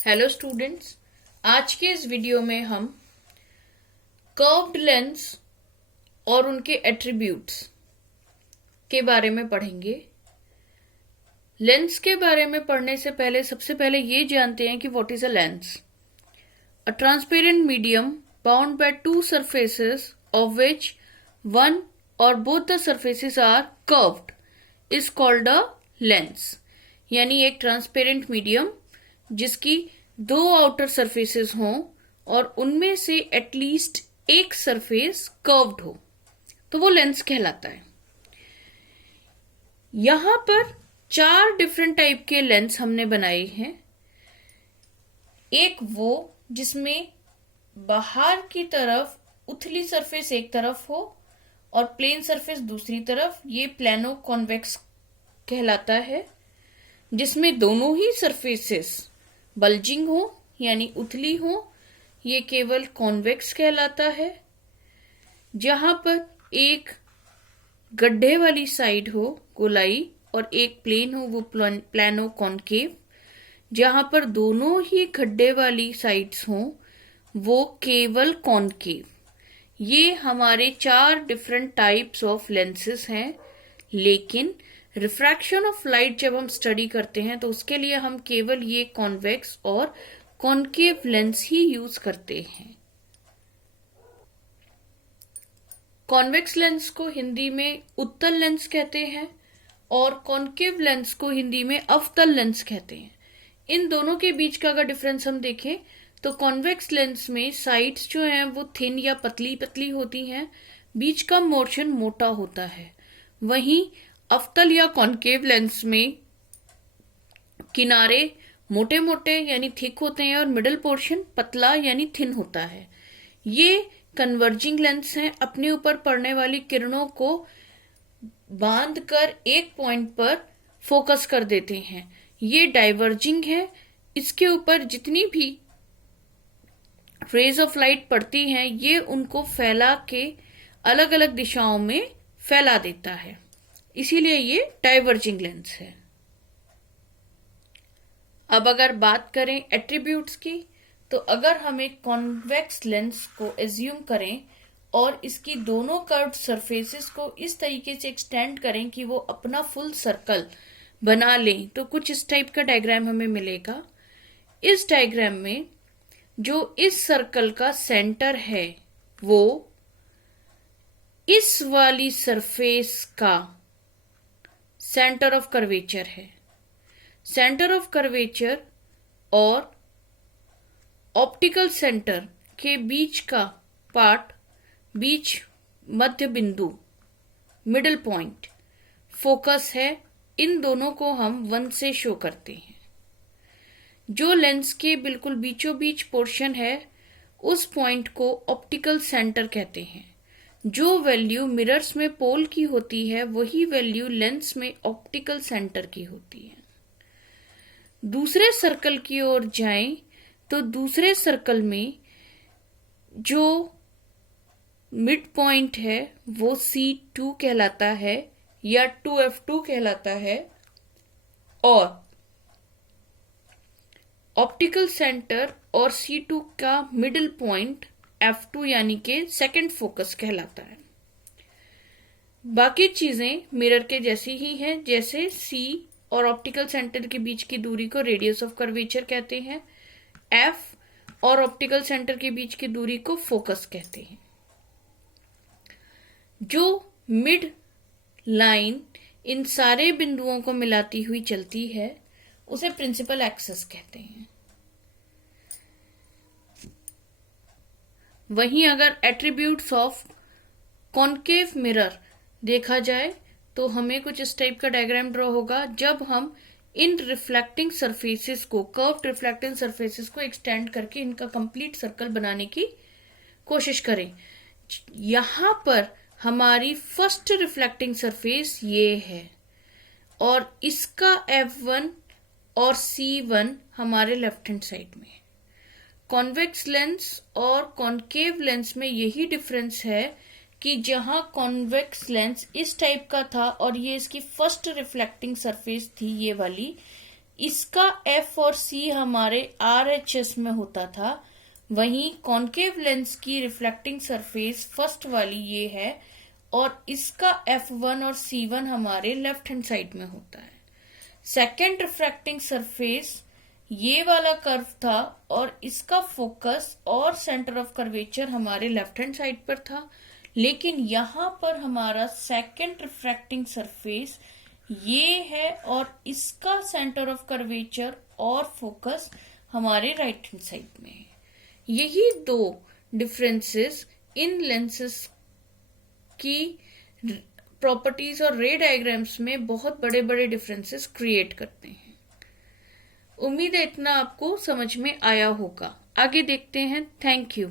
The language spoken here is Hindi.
हेलो स्टूडेंट्स, आज के इस वीडियो में हम कर्व्ड लेंस और उनके एट्रीब्यूट्स के बारे में पढ़ेंगे। लेंस के बारे में पढ़ने से पहले सबसे पहले ये जानते हैं कि what is a lens. A transparent medium bound by two surfaces of which one और both the surfaces are curved is called a lens. यानी एक ट्रांसपेरेंट मीडियम जिसकी दो आउटर सरफेसेस हों और उनमें से एटलीस्ट एक सरफेस कर्व्ड हो तो वो लेंस कहलाता है। यहां पर 4 डिफरेंट टाइप के लेंस हमने बनाए हैं। एक वो जिसमें बाहर की तरफ उथली सरफेस एक तरफ हो और प्लेन सरफेस दूसरी तरफ, ये प्लेनो कॉन्वेक्स कहलाता है। जिसमें दोनों ही सरफेसेस बल्जिंग हो यानी उथली हो, ये केवल कॉन्वेक्स कहलाता है। जहां पर एक गड्ढे वाली साइड हो गोलाई और एक प्लेन हो वो प्लेनो कॉन्केव। जहां पर दोनों ही गड्ढे वाली साइड्स हो वो केवल कॉन्केव। ये हमारे 4 डिफरेंट टाइप्स ऑफ लेंसेस हैं। लेकिन रिफ्रैक्शन ऑफ लाइट जब हम स्टडी करते हैं तो उसके लिए हम केवल ये कॉन्वेक्स और कॉन्केव लेंस ही यूज करते हैं। कॉन्वेक्स लेंस को हिंदी में उत्तल लेंस कहते हैं और कॉन्केव लेंस को हिंदी में अवतल लेंस कहते हैं। इन दोनों के बीच का अगर डिफरेंस हम देखें तो कॉन्वेक्स लेंस में साइड्स जो हैं वो थिन या पतली पतली होती हैं, बीच का मोर्शन मोटा होता है। वहीं अवतल या कॉन्केव लेंस में किनारे मोटे मोटे यानी थिक होते हैं और मिडिल पोर्शन पतला यानी थिन होता है। ये कन्वर्जिंग लेंस हैं, अपने ऊपर पड़ने वाली किरणों को बांधकर एक पॉइंट पर फोकस कर देते हैं। ये डाइवर्जिंग है, इसके ऊपर जितनी भी रेज ऑफ लाइट पड़ती हैं ये उनको फैला के अलग अलग दिशाओं में फैला देता है, इसीलिए ये डाइवर्जिंग लेंस है। अब अगर बात करें एट्रीब्यूट्स की, तो अगर हम एक कॉन्वेक्स लेंस को एज्यूम करें और इसकी दोनों कर्व्ड सरफेसेस को इस तरीके से एक्सटेंड करें कि वो अपना फुल सर्कल बना लें तो कुछ इस टाइप का डायग्राम हमें मिलेगा। इस डायग्राम में जो इस सर्कल का सेंटर है वो इस वाली सरफेस का सेंटर ऑफ कर्वेचर है। सेंटर ऑफ कर्वेचर और ऑप्टिकल सेंटर के बीच का पार्ट, बीच मध्य बिंदु, मिडिल पॉइंट फोकस है। इन दोनों को हम 1 से शो करते हैं। जो लेंस के बिल्कुल बीचों बीच पोर्शन है उस पॉइंट को ऑप्टिकल सेंटर कहते हैं। जो वैल्यू मिरर्स में पोल की होती है वही वैल्यू लेंस में ऑप्टिकल सेंटर की होती है। दूसरे सर्कल की ओर जाएं तो दूसरे सर्कल में जो मिड पॉइंट है वो C2 कहलाता है या 2F2 कहलाता है और ऑप्टिकल सेंटर और C2 का मिडिल पॉइंट F2 यानी के सेकंड फोकस कहलाता है। बाकी चीजें मिरर के जैसी ही हैं, जैसे C और ऑप्टिकल सेंटर के बीच की दूरी को रेडियस ऑफ कर्वेचर कहते हैं, F और ऑप्टिकल सेंटर के बीच की दूरी को फोकस कहते हैं। जो मिड लाइन इन सारे बिंदुओं को मिलाती हुई चलती है उसे प्रिंसिपल एक्सिस कहते हैं। वहीं अगर एट्रीब्यूट्स ऑफ कॉन्केव मिरर देखा जाए तो हमें कुछ इस टाइप का डायग्राम ड्रॉ होगा। जब हम इन रिफ्लेक्टिंग सरफेसेस को, कर्व्ड रिफ्लेक्टिंग सरफेसेस को एक्सटेंड करके इनका कंप्लीट सर्कल बनाने की कोशिश करें। यहां पर हमारी फर्स्ट रिफ्लेक्टिंग सरफेस ये है और इसका F1 और C1 हमारे लेफ्ट हैंड साइड में है। कॉन्वेक्स लेंस और कॉन्केव लेंस में यही डिफरेंस है कि जहां कॉन्वेक्स लेंस इस टाइप का था और ये इसकी फर्स्ट रिफ्लेक्टिंग सरफेस थी ये वाली, इसका एफ और सी हमारे RHS में होता था, वहीं कॉनकेव लेंस की रिफ्लेक्टिंग सरफेस फर्स्ट वाली ये है, और इसका F1 और C1 हमारे लेफ्ट हैंड साइड में होता है। सेकेंड रिफ्रैक्टिंग सरफेस ये वाला कर्व था, और इसका फोकस और सेंटर ऑफ कर्वेचर हमारे लेफ्ट हैंड साइड पर था, लेकिन यहां पर हमारा सेकेंड रिफ्रैक्टिंग सरफेस ये है, और इसका सेंटर ऑफ कर्वेचर और फोकस हमारे राइट हैंड साइड में है। यही दो डिफरेंसेस इन लेंसेस की प्रॉपर्टीज और रे डायग्राम्स में बहुत बड़े बड़े डिफरेंसेस क्रिएट करते हैं। उम्मीद है इतना आपको समझ में आया होगा। आगे देखते हैं। Thank you.